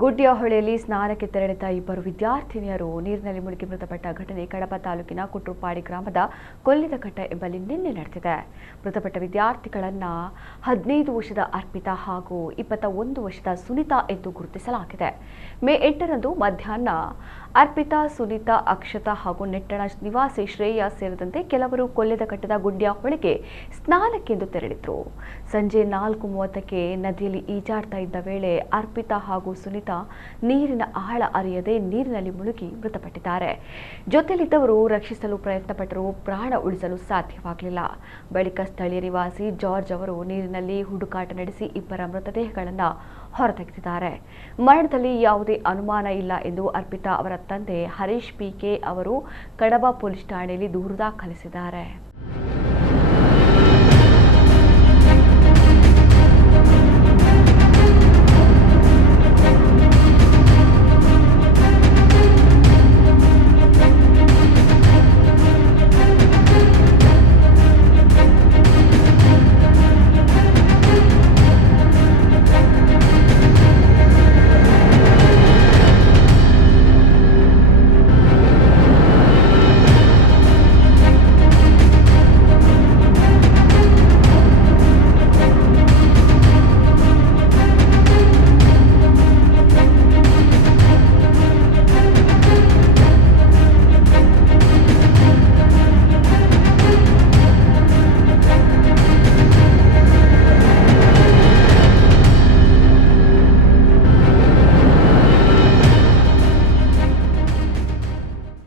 ಗುಡ್ಡಿಯಹೊಳೆಯಲ್ಲಿ ಸ್ನಾನಕ್ಕೆ ತೆರಳಿದ ಇಬ್ಬರು ವಿದ್ಯಾರ್ಥಿನಿಯರು ನೀರಿನಲ್ಲಿ ಮುಳುಗಿ ಮೃತಪಟ್ಟ ಘಟನೆ ಕಡಬ ತಾಲೂಕಿನ ಕುಟ್ರುಪಾಡಿ ಗ್ರಾಮದ ಕೊಲ್ಲಿದಕಟ್ಟ ಎಂಬಲ್ಲಿ ನಿನ್ನೆ ನಡೆದಿದೆ. ಮೃತಪಟ್ಟ ವಿದ್ಯಾರ್ಥಿಗಳನ್ನು 15 ವರ್ಷದ ಅರ್ಪಿತಾ ಹಾಗೂ 21 ವರ್ಷದ ಸುನಿತಾ ಎಂದು ಗುರುತಿಸಲಾಗಿದೆ. ಮೇ 8ರಂದು ಮಧ್ಯಾಹ್ನ ಅರ್ಪಿತಾ, ಸುನಿತಾ, ಅಕ್ಷತಾ ಹಾಗೂ ನೆಟ್ಟಣ ನಿವಾಸಿ ಶ್ರೇಯಾ ಸೇರಿದಂತೆ ಕೆಲವರು ಕೊಲ್ಲಿದಕಟ್ಟದ ಗುಡ್ಡಿಯಹೊಳೆಗೆ ಸ್ನಾನಕ್ಕೆಂದು ತೆರಳಿದ್ರು. ಸಂಜೆ 4:30ಕ್ಕೆ ನದಿಯಲ್ಲಿ ಈಜಾಡ್ತಾ ಇದ್ದ ವೇಳೆ ಅರ್ಪಿತಾ ಹಾಗೂ ಸುನಿತಾ ನೀರಿನ ಆಳ ಅರಿಯದೆ ನೀರಿನಲ್ಲಿ ಮುಳುಗಿ ಮೃತಪಟ್ಟಿದ್ದಾರೆ. ಜೊತೆಲಿದ್ದವರು ರಕ್ಷಿಸಲು ಪ್ರಯತ್ನಪಟ್ಟರೂ ಪ್ರಾಣ ಉಳಿಸಲು ಸಾಧ್ಯವಾಗಲಿಲ್ಲ. ಬಳಿಕ ಸ್ಥಳೀಯ ನಿವಾಸಿ ಜಾರ್ಜ್ ಅವರು ನೀರಿನಲ್ಲಿ ಹುಡುಕಾಟ ನಡೆಸಿ ಇಬ್ಬರ ಮೃತದೇಹಗಳನ್ನು ಹೊರತೆಗೆದಿದ್ದಾರೆ. ಮರಣದಲ್ಲಿ ಯಾವುದೇ ಅನುಮಾನ ಇಲ್ಲ ಎಂದು ಅರ್ಪಿತಾ ಅವರ ತಂದೆ ಹರೀಶ್ PK ಅವರು ಕಡಬ ಪೊಲೀಸ್ ಠಾಣೆಯಲ್ಲಿ ದೂರು ದಾಖಲಿಸಿದ್ದಾರೆ.